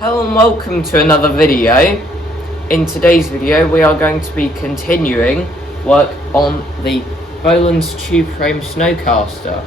Hello and welcome to another video. In today's video we are going to be continuing work on the Bolens tube frame Snowcaster.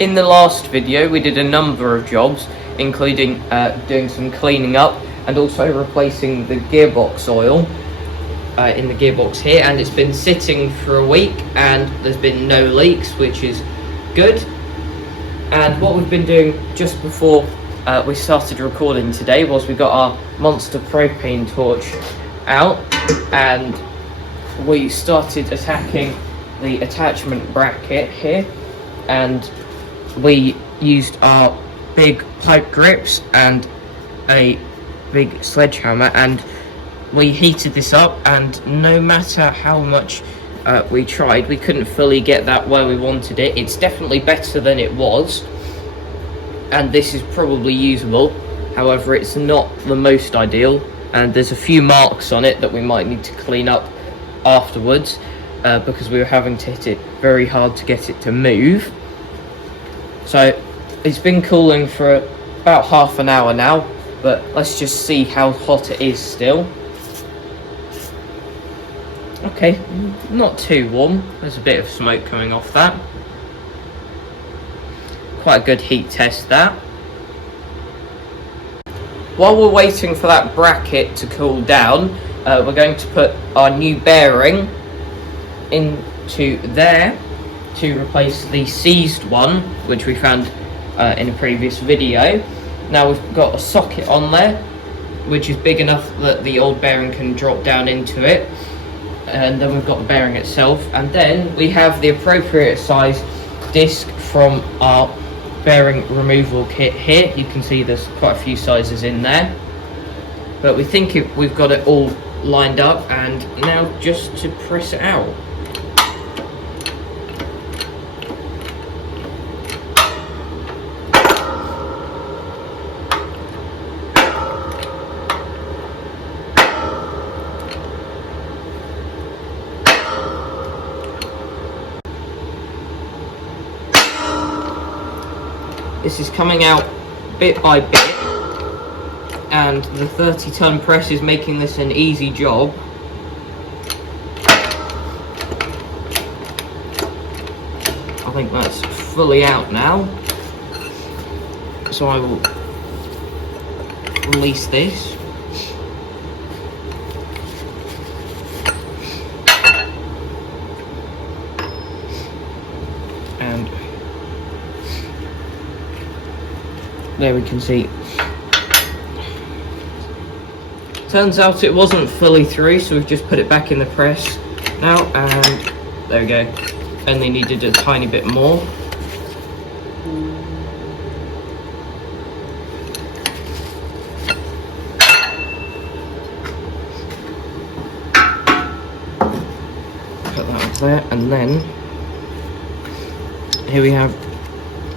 In the last video we did a number of jobs, including doing some cleaning up and also replacing the gearbox oil in the gearbox here, and it's been sitting for a week and there's been no leaks, which is good. And what we've been doing just before we started recording today was we got our monster propane torch out and we started attacking the attachment bracket here, and we used our big pipe grips and a big sledgehammer and we heated this up, and no matter how much we tried, we couldn't fully get that where we wanted it. It's definitely better than it was and this is probably usable, however it's not the most ideal and there's a few marks on it that we might need to clean up afterwards because we were having to hit it very hard to get it to move. So it's been cooling for about half an hour now, but let's just see how hot it is still. Okay, not too warm. There's a bit of smoke coming off that. Quite a good heat test that. While we're waiting for that bracket to cool down, we're going to put our new bearing into there to replace the seized one, which we found in a previous video. Now we've got a socket on there, which is big enough that the old bearing can drop down into it. And then we've got the bearing itself. And then we have the appropriate size disc from our bearing removal kit here. You can see there's quite a few sizes in there. But we think we've got it all lined up, and now just to press it out. This is coming out bit by bit, and the 30-ton press is making this an easy job. I think that's fully out now, so I will release this. And there we can see. Turns out it wasn't fully through, so we've just put it back in the press now, and there we go. Only needed a tiny bit more. Put that up there, and then here we have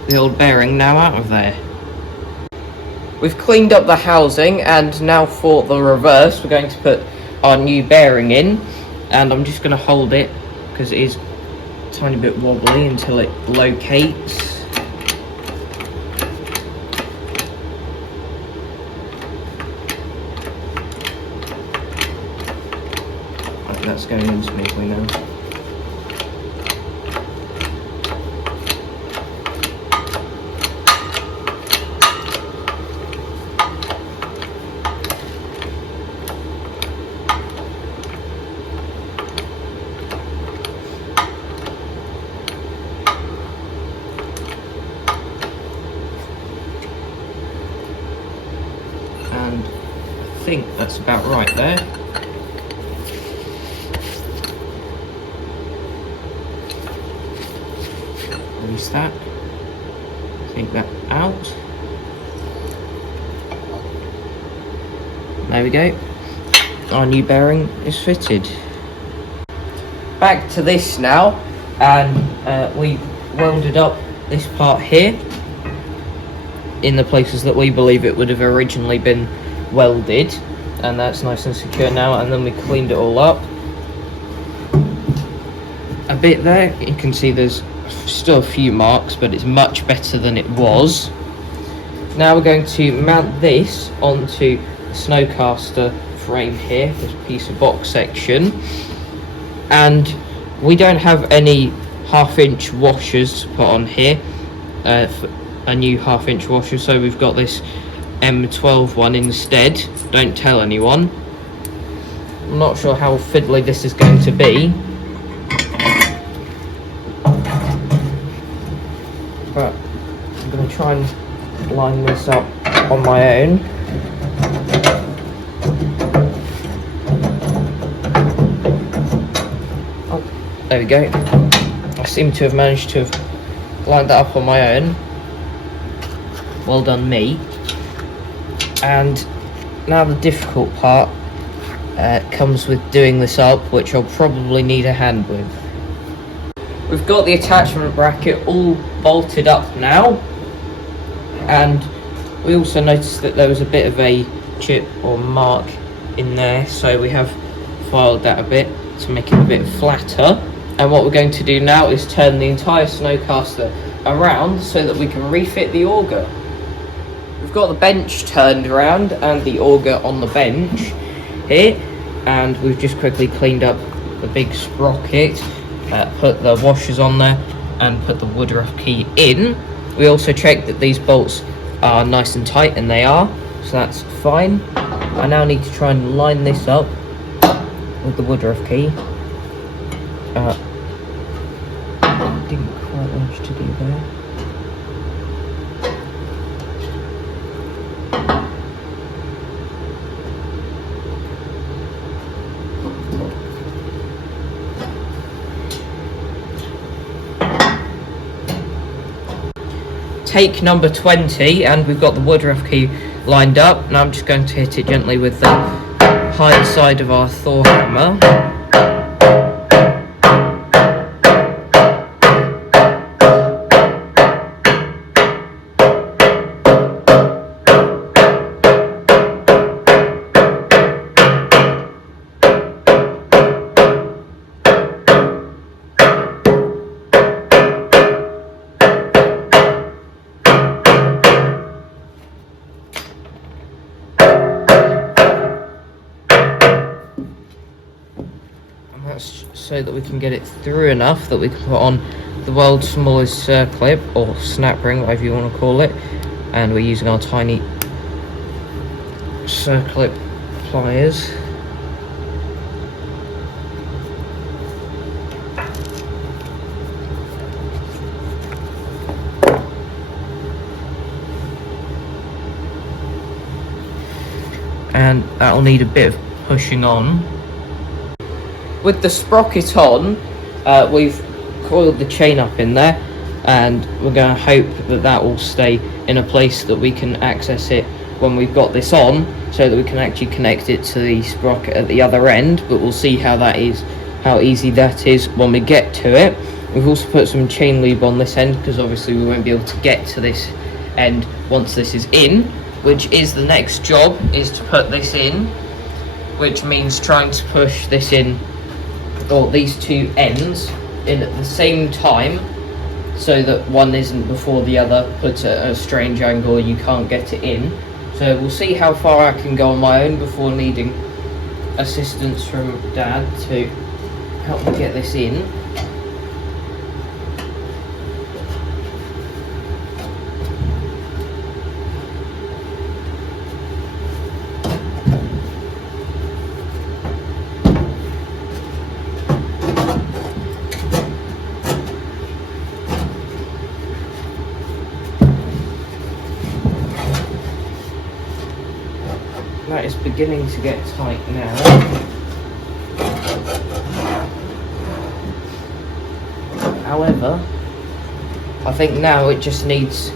the old bearing now out of there. We've cleaned up the housing, and now for the reverse we're going to put our new bearing in, and I'm just going to hold it because it is a tiny bit wobbly until it locates. Right, that's going in smoothly now. And I think that's about right there. Release that. Take that out. There we go. our new bearing is fitted. Back to this now, and we welded up this part here in the places that we believe it would have originally been welded, and that's nice and secure now. And then we cleaned it all up a bit there. You can see there's still a few marks, but it's much better than it was. Now we're going to mount this onto the Snowcaster frame here, this piece of box section, and we don't have any 1/2 inch washers to put on here, a new 1/2 inch washer, so we've got this M12 one instead. Don't tell anyone. I'm not sure how fiddly this is going to be, but I'm going to try and line this up on my own. Oh, there we go. I seem to have managed to have lined that up on my own. Well done me. And now the difficult part comes with doing this up, which I'll probably need a hand with. We've got the attachment bracket all bolted up now, and we also noticed that there was a bit of a chip or mark in there, so we have filed that a bit to make it a bit flatter. And what we're going to do now is turn the entire Snowcaster around so that we can refit the auger. We've got the bench turned around and the auger on the bench here, and we've just quickly cleaned up the big sprocket, put the washers on there and put the Woodruff key in. We also checked that these bolts are nice and tight, and they are, so that's fine. I now need to try and line this up with the Woodruff key. Didn't quite manage to do there. Take number 20, and we've got the Woodruff key lined up. Now I'm just going to hit it gently with the high side of our Thor hammer. So that we can get it through enough that we can put on the world's smallest circlip, or snap ring, whatever you want to call it. And we're using our tiny circlip pliers. And that'll need a bit of pushing on. With the sprocket on, we've coiled the chain up in there, and we're going to hope that that will stay in a place that we can access it when we've got this on, so that we can actually connect it to the sprocket at the other end. But we'll see how that is, how easy that is when we get to it. We've also put some chain lube on this end, because obviously we won't be able to get to this end once this is in, which is the next job, is to put this in, which means trying to push this in, or these two ends in at the same time, so that one isn't before the other, put at a strange angle, you can't get it in. So we'll see how far I can go on my own before needing assistance from Dad to help me get this in. That is beginning to get tight now. However, I think now it just needs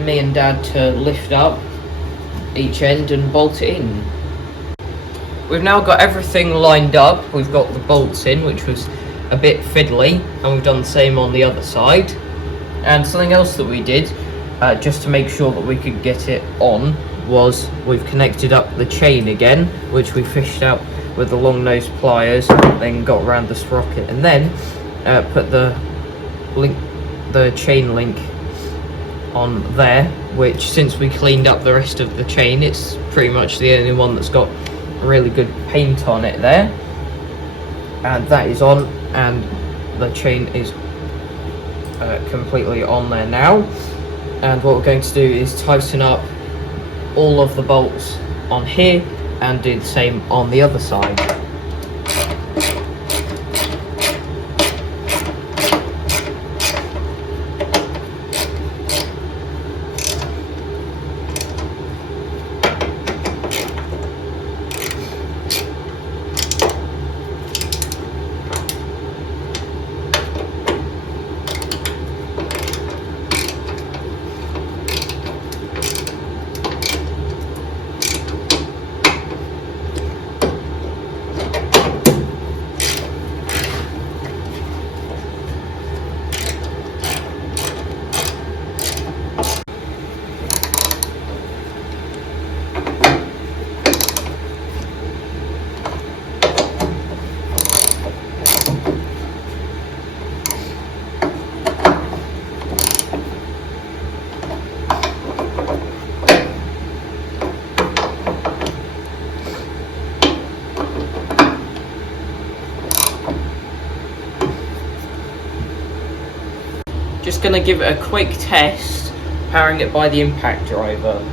me and Dad to lift up each end and bolt it in. we've now got everything lined up. We've got the bolts in, which was a bit fiddly, and we've done the same on the other side. And something else that we did, just to make sure that we could get it on, was we've connected up the chain again, which we fished out with the long nose pliers, then got around the sprocket, and then put the chain link on there, which, since we cleaned up the rest of the chain, it's pretty much the only one that's got really good paint on it there. And that is on, and the chain is completely on there now. And what we're going to do is tighten up all of the bolts on here and do the same on the other side. Just going to give it a quick test, powering it by the impact driver.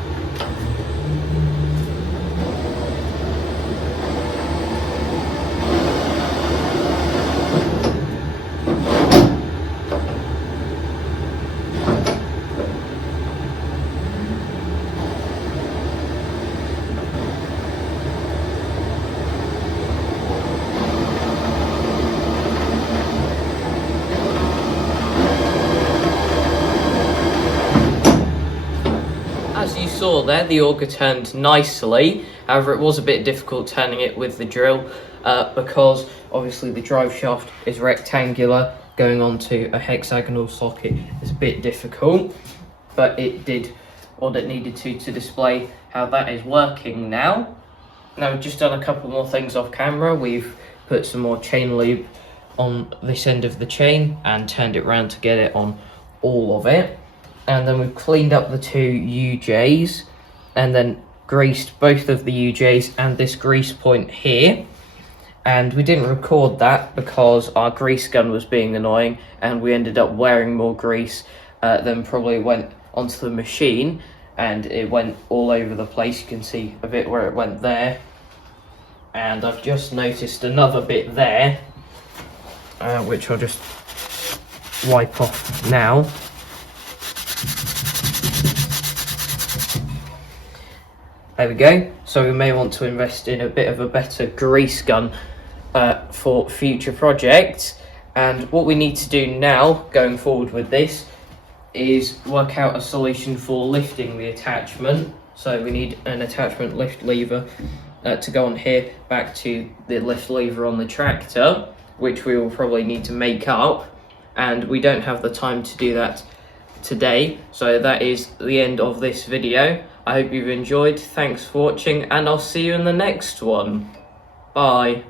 As you saw there, the auger turned nicely. However, it was a bit difficult turning it with the drill because obviously the drive shaft is rectangular. Going onto a hexagonal socket is a bit difficult, but it did what it needed to display how that is working now. Now, we've just done a couple more things off camera. We've put some more chain lube on this end of the chain and turned it around to get it on all of it. And then we've cleaned up the two UJs and then greased both of the UJs and this grease point here. And we didn't record that because our grease gun was being annoying and we ended up wearing more grease than probably went onto the machine, and it went all over the place. You can see a bit where it went there, and I've just noticed another bit there, which I'll just wipe off now. There we go. So we may want to invest in a bit of a better grease gun for future projects. And what we need to do now, going forward with this, is work out a solution for lifting the attachment. So we need an attachment lift lever to go on here back to the lift lever on the tractor, which we will probably need to make up, and we don't have the time to do that today. So that is the end of this video. I hope you've enjoyed. Thanks for watching, and I'll see you in the next one. Bye.